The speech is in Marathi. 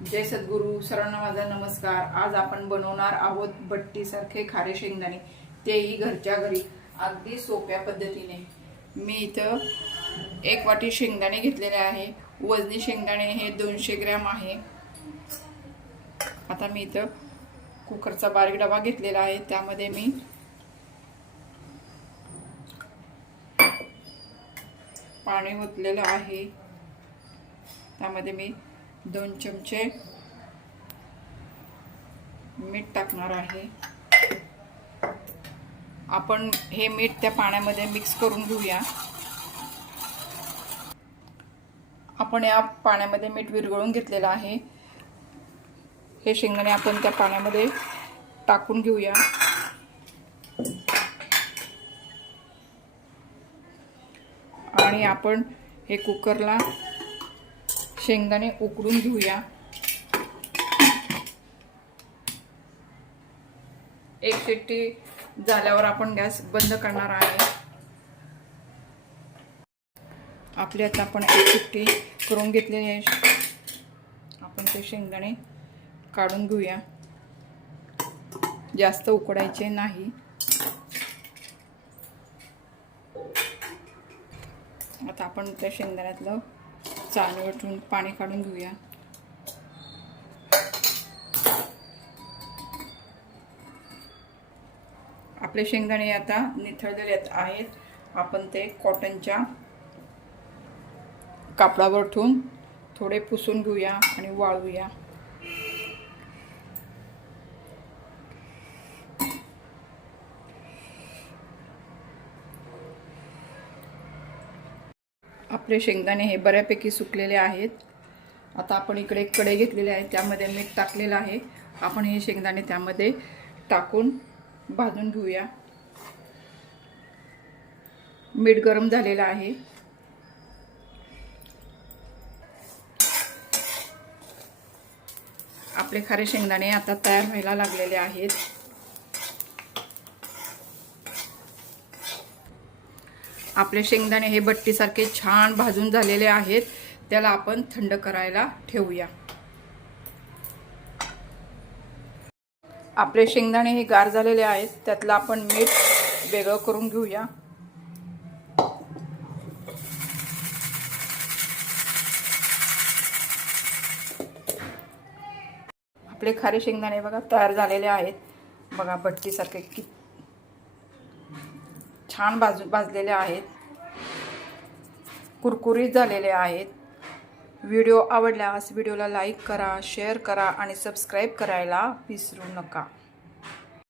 जय सद्गुरू सर्वांना माझा नमस्कार. आज आपण बनवणार आहोत भट्टीसारखे खारे शेंगदाणे. तेही घरच्या घरी अगदी सोप्या पद्धतीने. मी इथं एक वाटी शेंगदाणे घेतलेले आहे. वजनी शेंगदाणे हे दोनशे ग्रॅम आहे. आता मी इथं कुकरचा बारीक डबा घेतलेला आहे. त्यामध्ये मी पाणी ओतलेलं आहे. त्यामध्ये मी दोन चमचे मीठ टाकणार आहे. आपण हे मीठ त्या पाण्यामध्ये मिक्स करून घेऊया. आपण या पाण्यामध्ये मीठ विरघळून घेतलेलं आहे. हे शेंगदाणे आपण त्या पाण्यामध्ये टाकून घेऊया. आणि आपण हे कुकरला शेंगदाणे उकडून घेऊया. एक शिट्टी झाल्यावर आपण गॅस बंद करणार आहे. आपली आता आपण एक शिट्टी करून घेतलेली आहे. आपण ते शेंगदाणे काढून घेऊया. जास्त उकडायचे नाही. आता आपण त्या शेंगदाण्यातलं चालवटून पाणी काढून घेऊया. आपले शेंगदाणे आता निथळलेले आहेत. आपण ते कॉटनच्या कापडावर ठेवून थोडे पुसून घेऊया आणि वाळवूया आपले शेंगदाणे हे बऱ्यापैकी सुकलेले आहेत. आता आपण इकडे एक कढई घेतलेले आहे त्यामध्ये मीठ टाकलेलं आहे. आपण हे शेंगदाणे त्यामध्ये टाकून भाजून घेऊया. मीठ गरम झालेलं आहे. आपले खारे शेंगदाणे आता तयार व्हायला लागलेले आहेत. आपले शेंगदाणे हे बट्टीसारखे छान भाजून झालेले आहेत. त्याला आपण थंड करायला ठेवूया. आपले शेंगदाणे हे गार झालेले आहेत. त्यातलं आपण मीठ वेगळं करून घेऊया. आपले खारे शेंगदाणे बघा तयार झालेले आहेत. बघा बट्टीसारखे किती छान भाजू भाजलेले आहेत. कुरकुरीत झालेले आहेत. व्हिडिओ आवडल्यास व्हिडिओला लाईक करा शेअर करा आणि सबस्क्राईब करायला विसरू नका.